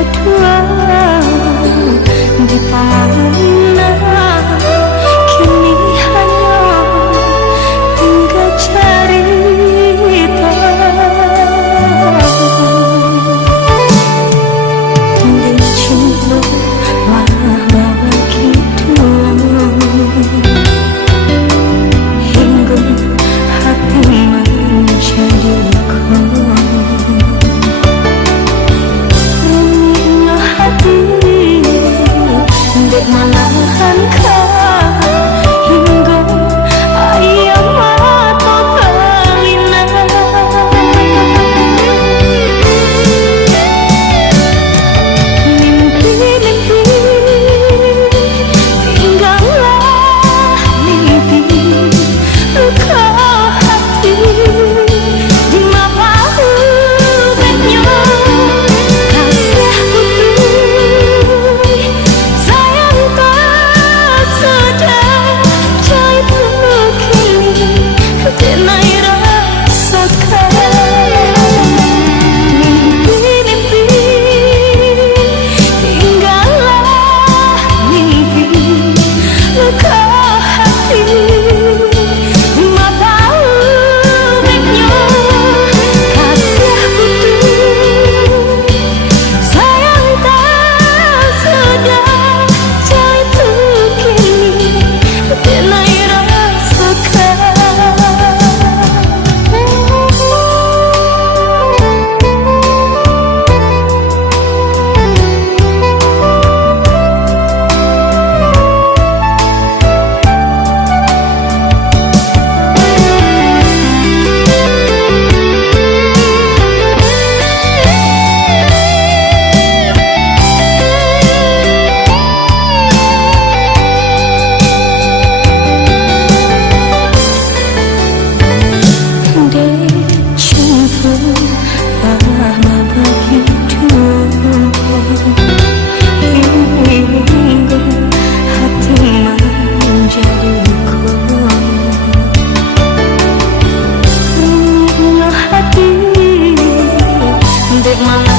berdua di permainan, kini hanya tinggal cerita. Dicinta malah begitu, hingga hati menjadi dek malahan kah hingga ayam mata pelina. Mimpi-mimpi tinggallah mimpi, luka hati di mata ubahnya. Kasih putih sayang tak sedar jahit kini denai rasakan. Mimpi-mimpi tinggallah mimpi, luka hati di mata ubahnya. Kasih putih sayang tak sedar jahit kini denai rasakan. Cinta lama begitu, hingga hati menjadi hati dek malah